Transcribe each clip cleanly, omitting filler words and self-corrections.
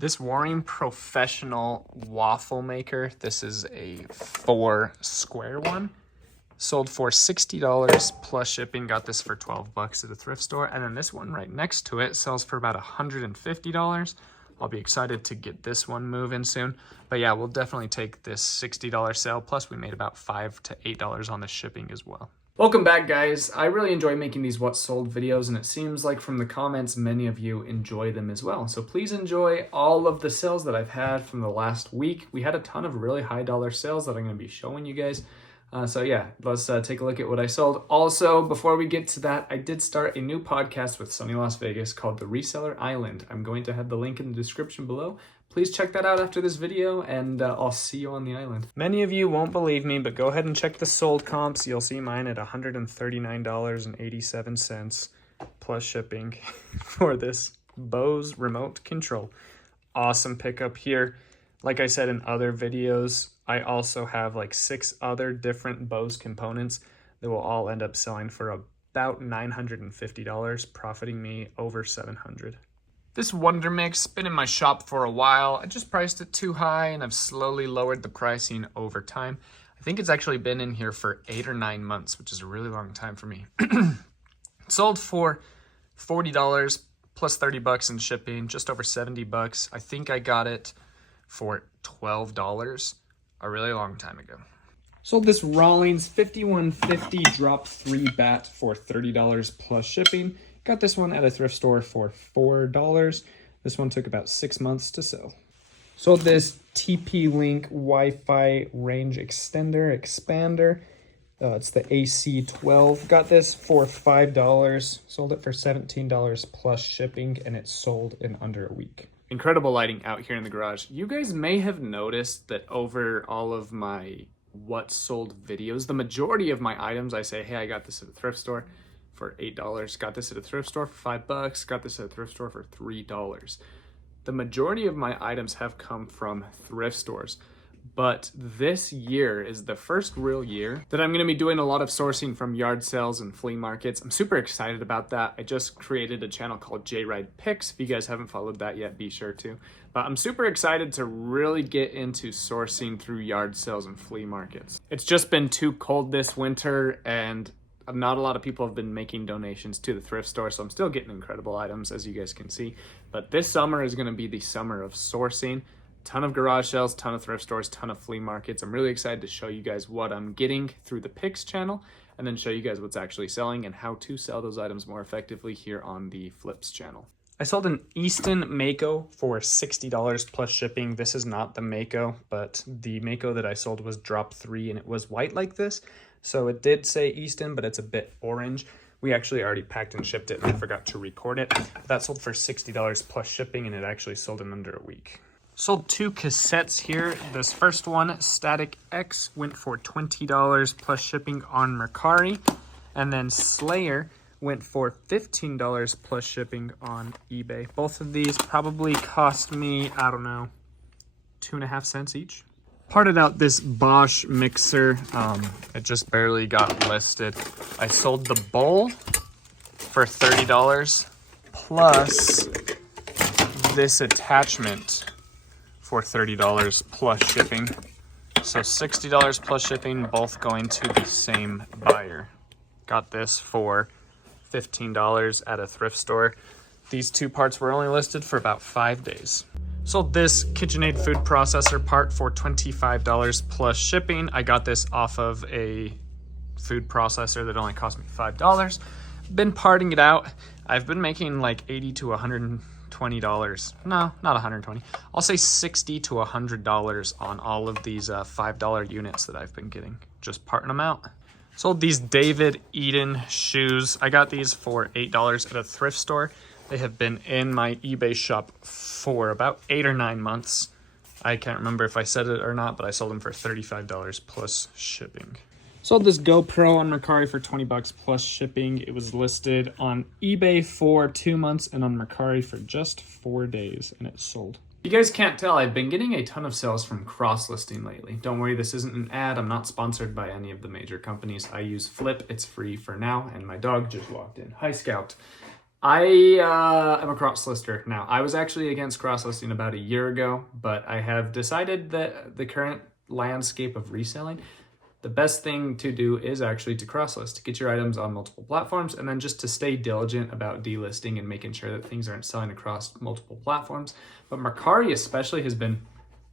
This Warring Professional waffle maker, this is a 4 square one, sold for $60 plus shipping. Got this for 12 bucks at a thrift store. And then this one right next to it sells for about $150. I'll be excited to get this one moving soon. But yeah, we'll definitely take this $60 sale. Plus we made about $5 to $8 on the shipping as well. Welcome back, guys. I really enjoy making these what sold videos, and it seems like from the comments many of you enjoy them as well. So please enjoy all of the sales that I've had from the last week. We had a ton of really high dollar sales that I'm going to be showing you guys. So yeah, let's take a look at what I sold. Also, before we get to that, I did start a new podcast with Sony Las Vegas called The Reseller Island. I'm going to have the link in the description below. Please check that out after this video, and I'll see you on the island. Many of you won't believe me, but go ahead and check the sold comps. You'll see mine at $139.87 plus shipping for this Bose remote control. Awesome pickup here. Like I said in other videos, I also have like 6 other different Bose components that will all end up selling for about $950, profiting me over $700. This Wonder Mix been in my shop for a while. I just priced it too high and I've slowly lowered the pricing over time. I think it's actually been in here for 8 or 9 months, which is a really long time for me. Sold for $40 plus 30 bucks in shipping, just over 70 bucks. I think I got it for $12 a really long time ago. Sold this Rawlings 5150 drop 3 bat for $30 plus shipping. Got this one at a thrift store for $4. This one took about 6 months to sell. Sold this TP-Link Wi-Fi range expander. It's the AC2. Got this for $5. Sold it for $17 plus shipping, and it sold in under a week. Incredible lighting out here in the garage. You guys may have noticed that over all of my what sold videos, the majority of my items I say, hey, I got this at a thrift store for $8, got this at a thrift store for $5, got this at a thrift store for $3. The majority of my items have come from thrift stores, but this year is the first real year that I'm going to be doing a lot of sourcing from yard sales and flea markets. I'm super excited about that. I just created a channel called J-Ride Picks. If you guys haven't followed that yet, be sure to. But I'm super excited to really get into sourcing through yard sales and flea markets. It's just been too cold this winter, and not a lot of people have been making donations to the thrift store, so I'm still getting incredible items, as you guys can see. But this summer is going to be the summer of sourcing. Ton of garage sales, ton of thrift stores, ton of flea markets. I'm really excited to show you guys what I'm getting through the Picks channel, and then show you guys what's actually selling and how to sell those items more effectively here on the Flips channel. I sold an Easton Mako for $60 plus shipping. This is not the Mako, but the Mako that I sold was drop 3, and it was white like this. So it did say Easton, but it's a bit orange. We actually already packed and shipped it, and I forgot to record it. That sold for $60 plus shipping, and it actually sold in under a week. Sold 2 cassettes here. This first one, Static X, went for $20 plus shipping on Mercari. And then Slayer went for $15 plus shipping on eBay. Both of these probably cost me, I don't know, 2.5 cents each. Parted out this Bosch Mixer. It just barely got listed. I sold the bowl for $30 plus this attachment for $30 plus shipping. So $60 plus shipping, both going to the same buyer. Got this for $15 at a thrift store. These 2 parts were only listed for about 5 days. Sold this KitchenAid food processor part for $25 plus shipping. I got this off of a food processor that only cost me $5. Been parting it out. I've been making like $80 to $120. No, not $120. I'll say $60 to $100 on all of these $5 units that I've been getting. Just parting them out. Sold these David Eden shoes. I got these for $8 at a thrift store. They have been in my eBay shop for about 8 or 9 months. I can't remember if I said it or not, but I sold them for $35 plus shipping. Sold this GoPro on Mercari for 20 bucks plus shipping. It was listed on eBay for 2 months and on Mercari for just 4 days, and it sold. You guys can't tell, I've been getting a ton of sales from cross-listing lately. Don't worry, this isn't an ad. I'm not sponsored by any of the major companies. I use Flip. It's free for now, and my dog just walked in. Hi, Scout. I am a cross-lister now. I was actually against cross-listing about a year ago, but I have decided that the current landscape of reselling, the best thing to do is actually to cross-list, to get your items on multiple platforms, and then just to stay diligent about delisting and making sure that things aren't selling across multiple platforms. But Mercari especially has been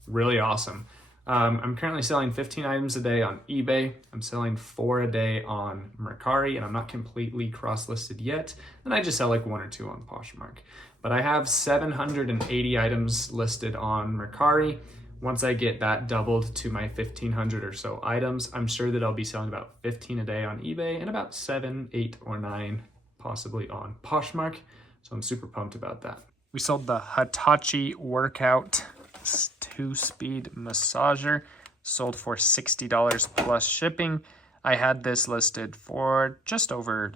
really awesome. I'm currently selling 15 items a day on eBay. I'm selling 4 a day on Mercari, and I'm not completely cross-listed yet. And I just sell like 1 or 2 on Poshmark. But I have 780 items listed on Mercari. Once I get that doubled to my 1,500 or so items, I'm sure that I'll be selling about 15 a day on eBay and about 7, 8, or 9 possibly on Poshmark. So I'm super pumped about that. We sold the Hatachi Workout 2-speed massager, sold for $60 plus shipping. I had this listed for just over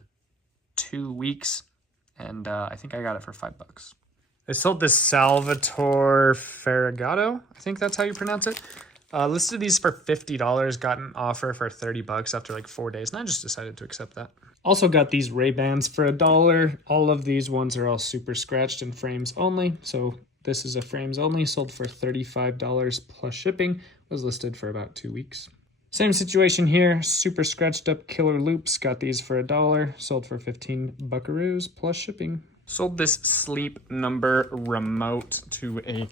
2 weeks, and I think I got it for $5. I sold this Salvatore Ferragato, I think that's how you pronounce it. Listed these for $50, got an offer for $30 after like 4 days, and I just decided to accept that. Also got these Ray-Bans for $1. All of these ones are all super scratched and frames only, so this is a frames only, sold for $35 plus shipping, was listed for about 2 weeks. Same situation here, super scratched up killer loops, got these for $1, sold for 15 buckaroos plus shipping. Sold this Sleep Number remote to a...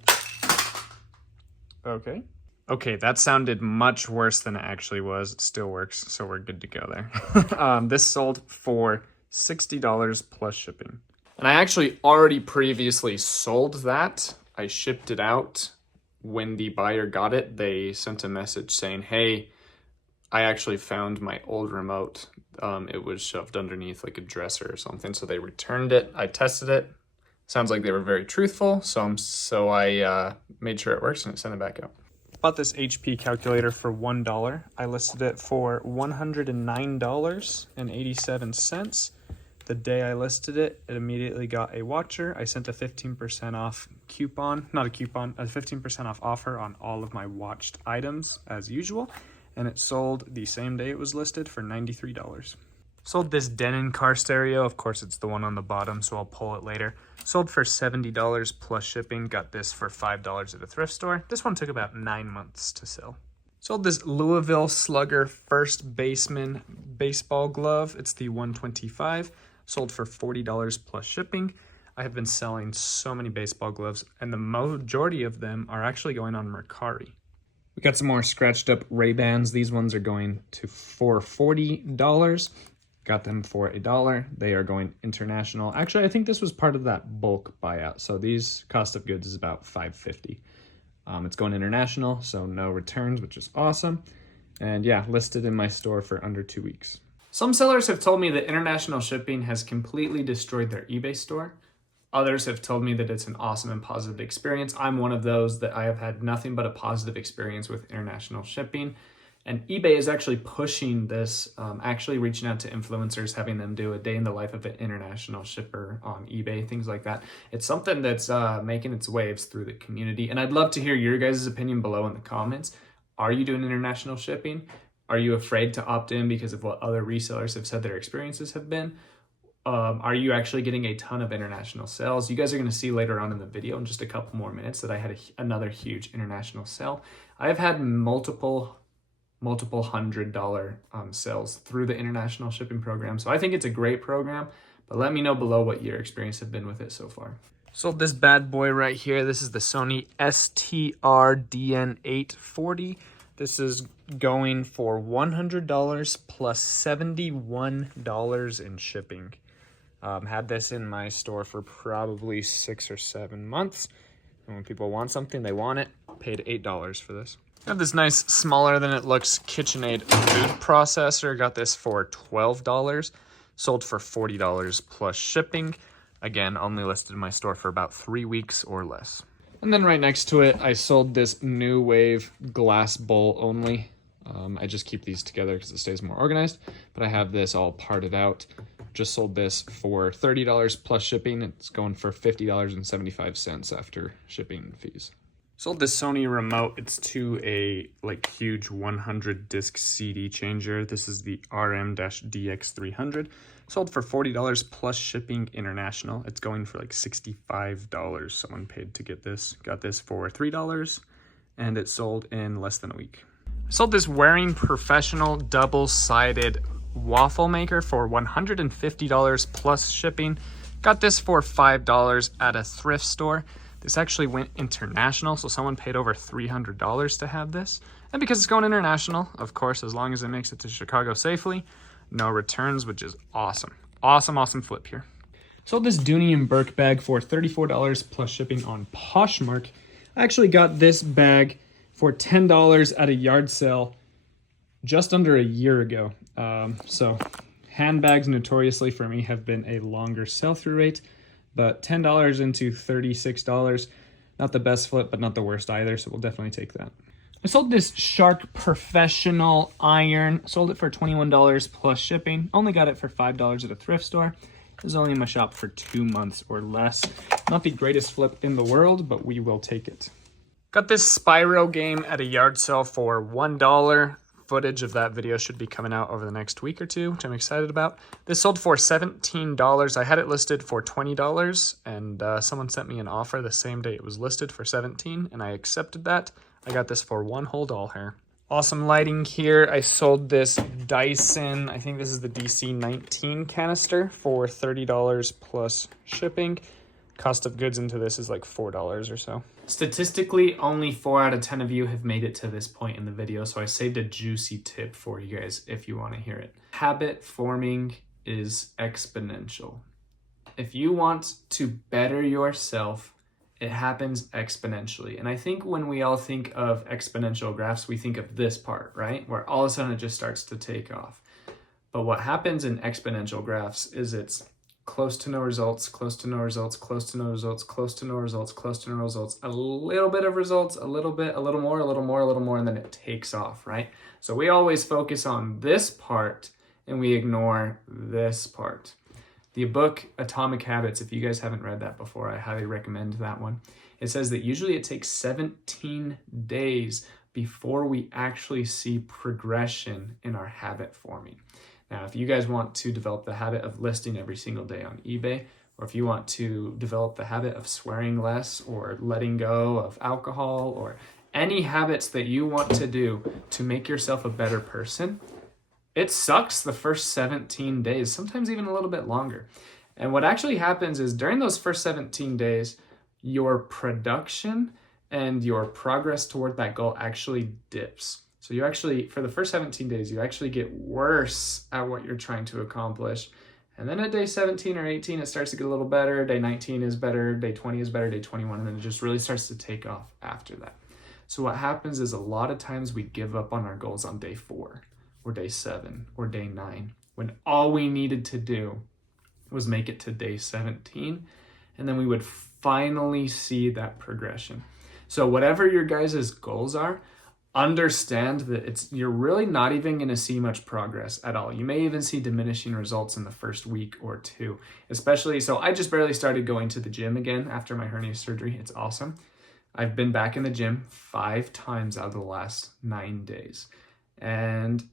Okay, that sounded much worse than it actually was. It still works, so we're good to go there. This sold for $60 plus shipping. And I actually already previously sold that. I shipped it out. When the buyer got it, they sent a message saying, hey, I actually found my old remote. It was shoved underneath like a dresser or something, so they returned it. I tested it. Sounds like they were very truthful, so I made sure it works and it sent it back out. Bought this HP calculator for $1. I listed it for $109.87. The day I listed it, it immediately got a watcher. I sent a 15% off coupon, not a coupon, a 15% off offer on all of my watched items as usual. And it sold the same day it was listed for $93. Sold this Denon car stereo. Of course, it's the one on the bottom, so I'll pull it later. Sold for $70 plus shipping. Got this for $5 at a thrift store. This one took about 9 months to sell. Sold this Louisville Slugger first baseman baseball glove. It's the 125. Sold for $40 plus shipping. I have been selling so many baseball gloves, and the majority of them are actually going on Mercari. We got some more scratched up Ray-Bans. These ones are going for $40. Got them for $1. They are going international. Actually, I think this was part of that bulk buyout. So these cost of goods is about $5.50. It's going international, so no returns, which is awesome. And yeah, listed in my store for under 2 weeks. Some sellers have told me that international shipping has completely destroyed their eBay store. Others have told me that it's an awesome and positive experience. I'm one of those that I have had nothing but a positive experience with international shipping. And eBay is actually pushing this, actually reaching out to influencers, having them do a day in the life of an international shipper on eBay, things like that. It's something that's making its waves through the community. And I'd love to hear your guys' opinion below in the comments. Are you doing international shipping? Are you afraid to opt in because of what other resellers have said their experiences have been? Are you actually getting a ton of international sales? You guys are going to see later on in the video in just a couple more minutes that I had another huge international sale. I've had multiple $100 sales through the international shipping program. So I think it's a great program, but let me know below what your experience have been with it so far. Sold this bad boy right here. This is the Sony Dn840. This is going for $100 plus $71 in shipping. Had this in my store for probably 6 or 7 months. And when people want something, they want it. Paid $8 for this. I have this nice, smaller than it looks KitchenAid food processor. Got this for $12. Sold for $40 plus shipping. Again, only listed in my store for about 3 weeks or less. And then right next to it, I sold this New Wave glass bowl only. I just keep these together because it stays more organized, but I have this all parted out. Just sold this for $30 plus shipping. It's going for $50.75 after shipping fees. Sold this Sony Remote. It's to a like huge 100 disc CD changer. This is the RM-DX300. Sold for $40 plus shipping international. It's going for like $65. Someone paid to get this. Got this for $3 and it sold in less than a week. I sold this Wearing Professional double-sided waffle maker for $150 plus shipping. Got this for $5 at a thrift store. This actually went international, so someone paid over $300 to have this. And because it's going international, of course, as long as it makes it to Chicago safely, no returns, which is awesome. Awesome flip here. Sold this Dooney Burke Bag for $34 plus shipping on Poshmark. I actually got this bag for $10 at a yard sale just under a year ago. So handbags notoriously for me have been a longer sell-through rate. But $10 into $36, not the best flip, but not the worst either, so we'll definitely take that. I sold this Shark Professional iron. Sold it for $21 plus shipping. Only got it for $5 at a thrift store. It was only in my shop for 2 months or less. Not the greatest flip in the world, but we will take it. Got this Spyro Game at a yard sale for $1. Footage of that video should be coming out over the next week or two, which I'm excited about. This sold for $17. I had it listed for $20, and someone sent me an offer the same day it was listed for $17, and I accepted that. I got this for one whole doll hair. Awesome lighting here. I sold this Dyson, I think this is the DC-19 canister for $30 plus shipping. Cost of goods into this is like $4 or so. Statistically, only 4 out of 10 of you have made it to this point in the video, so I saved a juicy tip for you guys if you want to hear it. Habit forming is exponential. If you want to better yourself, it happens exponentially. And I think when we all think of exponential graphs, we think of this part, right? Where all of a sudden it just starts to take off. But what happens in exponential graphs is it's close to no results, close to no results, close to no results, close to no results, close to no results, a little bit of results, a little bit, a little more, a little more, a little more, and then it takes off, right? So we always focus on this part and we ignore this part. The book Atomic Habits, if you guys haven't read that before, I highly recommend that one. It says that usually it takes 17 days before we actually see progression in our habit forming. Now, if you guys want to develop the habit of listing every single day on eBay, or if you want to develop the habit of swearing less or letting go of alcohol or any habits that you want to do to make yourself a better person, it sucks the first 17 days, sometimes even a little bit longer. And what actually happens is during those first 17 days, your production and your progress toward that goal actually dips. So you actually, for the first 17 days, you actually get worse at what you're trying to accomplish. And then at day 17 or 18, it starts to get a little better. Day 19 is better. Day 20 is better. Day 21, and then it just really starts to take off after that. So what happens is a lot of times we give up on our goals on day 4 or day 7 or day 9, when all we needed to do was make it to day 17, and then we would finally see that progression. So whatever your guys' goals are, understand that you're really not even going to see much progress at all. You may even see diminishing results in the first week or 2, especially. So I just barely started going to the gym again after my hernia surgery. It's awesome. I've been back in the gym 5 times out of the last 9 days, and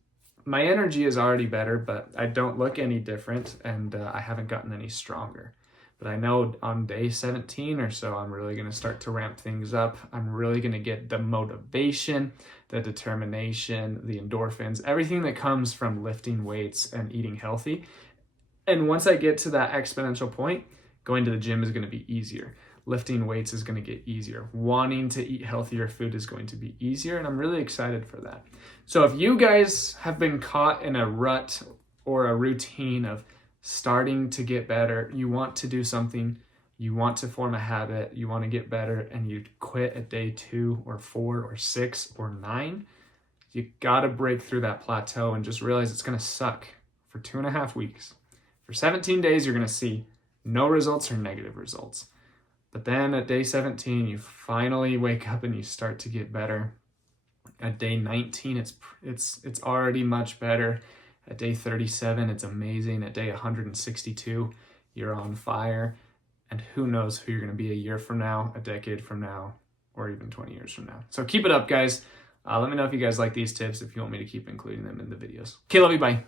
my energy is already better, but I don't look any different, and I haven't gotten any stronger. But I know on day 17 or so, I'm really going to start to ramp things up. I'm really going to get the motivation, the determination, the endorphins, everything that comes from lifting weights and eating healthy. And once I get to that exponential point, going to the gym is going to be easier. Lifting weights is going to get easier. Wanting to eat healthier food is going to be easier, and I'm really excited for that. So if you guys have been caught in a rut or a routine of starting to get better, you want to do something, you want to form a habit, you want to get better, and you quit at day 2 or 4 or 6 or 9, you got to break through that plateau and just realize it's going to suck for 2.5 weeks. For 17 days, you're going to see no results or negative results. But then at day 17, you finally wake up and you start to get better. At day 19, it's already much better. At day 37, it's amazing. At day 162, you're on fire. And who knows who you're going to be a year from now, a decade from now, or even 20 years from now. So keep it up, guys. Let me know if you guys like these tips, if you want me to keep including them in the videos. Okay, love you, bye.